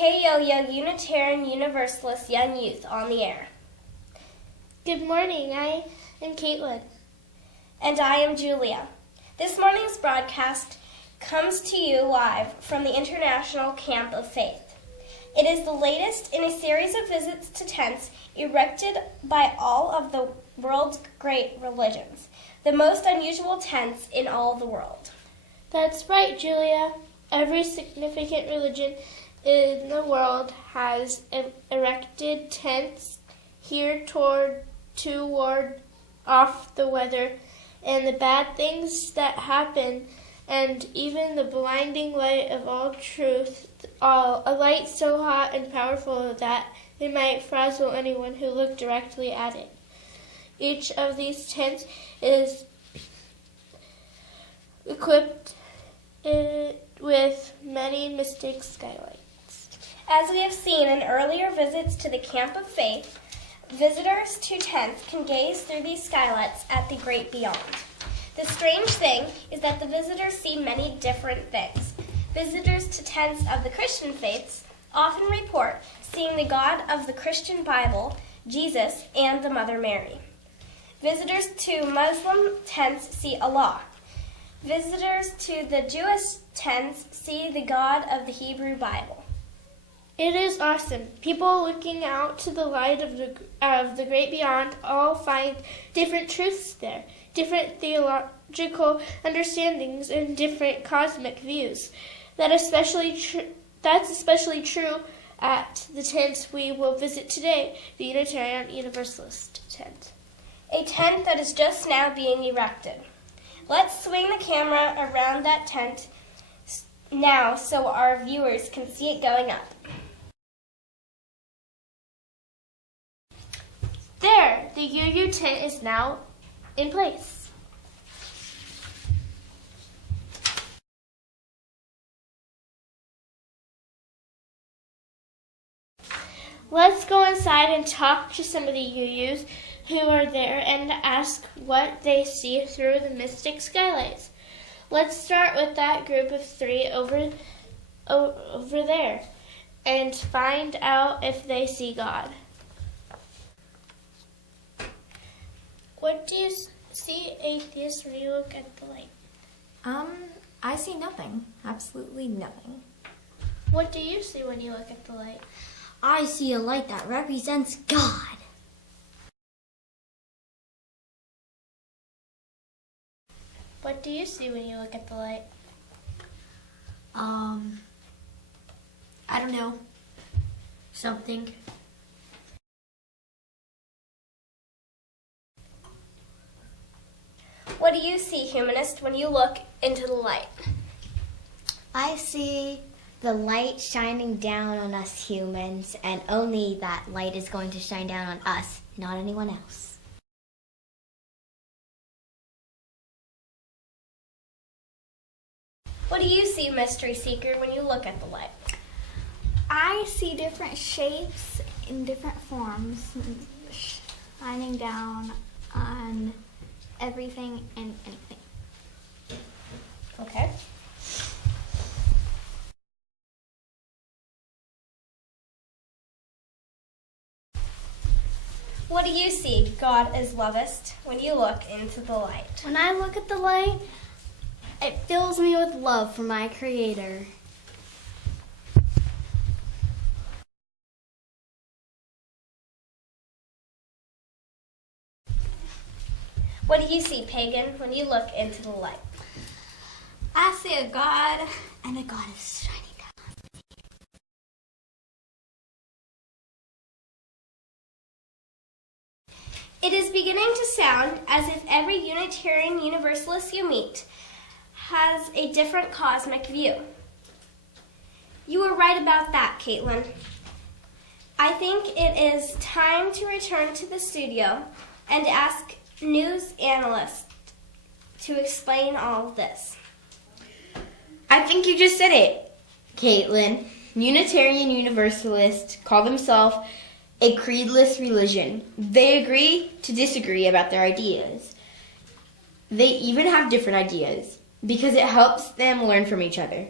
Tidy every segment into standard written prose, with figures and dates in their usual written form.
KYoYo Unitarian Universalist Young Youth on the air. Good morning, I am Caitlin. And I am Julia. This morning's broadcast comes to you live from the International Camp of Faith. It is the latest in a series of visits to tents erected by all of the world's great religions, the most unusual tents in all the world. That's right, Julia. Every significant religion in the world has erected tents here to ward off the weather and the bad things that happen, and even the blinding light of all truth, a light so hot and powerful that it might frazzle anyone who looked directly at it. Each of these tents is equipped with many mystic skylights. As we have seen in earlier visits to the Camp of Faith, visitors to tents can gaze through these skylights at the great beyond. The strange thing is that the visitors see many different things. Visitors to tents of the Christian faiths often report seeing the God of the Christian Bible, Jesus, and the Mother Mary. Visitors to Muslim tents see Allah. Visitors to the Jewish tents see the God of the Hebrew Bible. It is awesome. People looking out to the light of the great beyond all find different truths there, different theological understandings, and different cosmic views. That's especially true at the tent we will visit today, the Unitarian Universalist tent. A tent that is just now being erected. Let's swing the camera around that tent now so our viewers can see it going up. There, the KYoYo tent is now in place. Let's go inside and talk to some of the KYoYos who are there and ask what they see through the mystic skylights. Let's start with that group of three over there and find out if they see God. What do you see, atheist, when you look at the light? I see nothing. Absolutely nothing. What do you see when you look at the light? I see a light that represents God. What do you see when you look at the light? I don't know. Something. What do you see, humanist, when you look into the light? I see the light shining down on us humans, and only that light is going to shine down on us, not anyone else. What do you see, mystery seeker, when you look at the light? I see different shapes in different forms shining down on everything and anything. Okay. What do you see, God is lovest, when you look into the light? When I look at the light, it fills me with love for my Creator. What do you see, pagan, when you look into the light? I see a God, and a God is shining down. It is beginning to sound as if every Unitarian Universalist you meet has a different cosmic view. You were right about that, Caitlin. I think it is time to return to the studio and ask news analyst to explain all of this. I think you just said it, Caitlin. Unitarian Universalists call themselves a creedless religion. They agree to disagree about their ideas. They even have different ideas because it helps them learn from each other.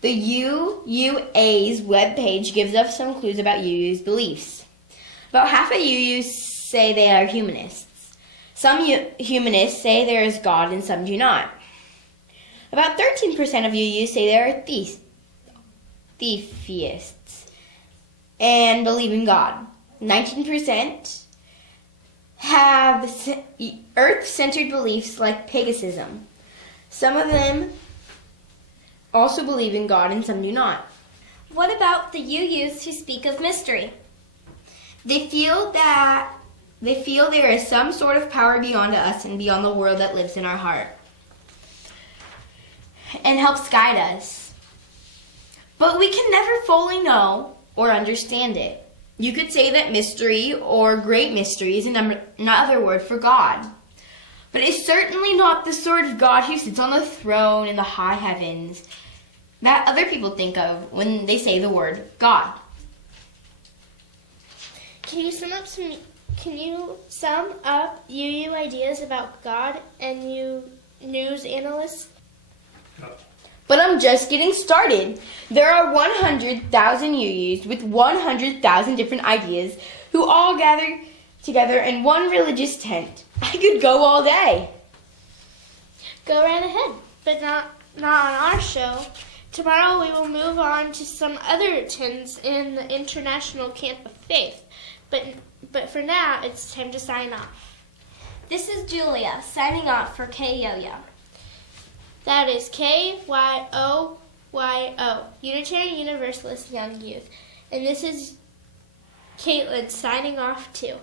The UUA's webpage gives us some clues about UU's beliefs. About half of UUs say they are humanists. Some humanists say there is God and some do not. About 13% of UUs say they are theists and believe in God. 19% have earth-centered beliefs like paganism. Some of them also believe in God and some do not. What about the UUs who speak of mystery? They feel there is some sort of power beyond us and beyond the world that lives in our heart and helps guide us. But we can never fully know or understand it. You could say that mystery or great mystery is another word for God. But it's certainly not the sort of God who sits on the throne in the high heavens that other people think of when they say the word God. Can you sum up UU ideas about God and you news analysts? But I'm just getting started. There are 100,000 UUs with 100,000 different ideas who all gather together in one religious tent. I could go all day. Go right ahead, but not on our show. Tomorrow we will move on to some other tents in the International Camp of Faith. But for now, it's time to sign off. This is Julia signing off for KYoYo. That is KYoYo, Unitarian Universalist Young Youth. And this is Caitlin signing off too.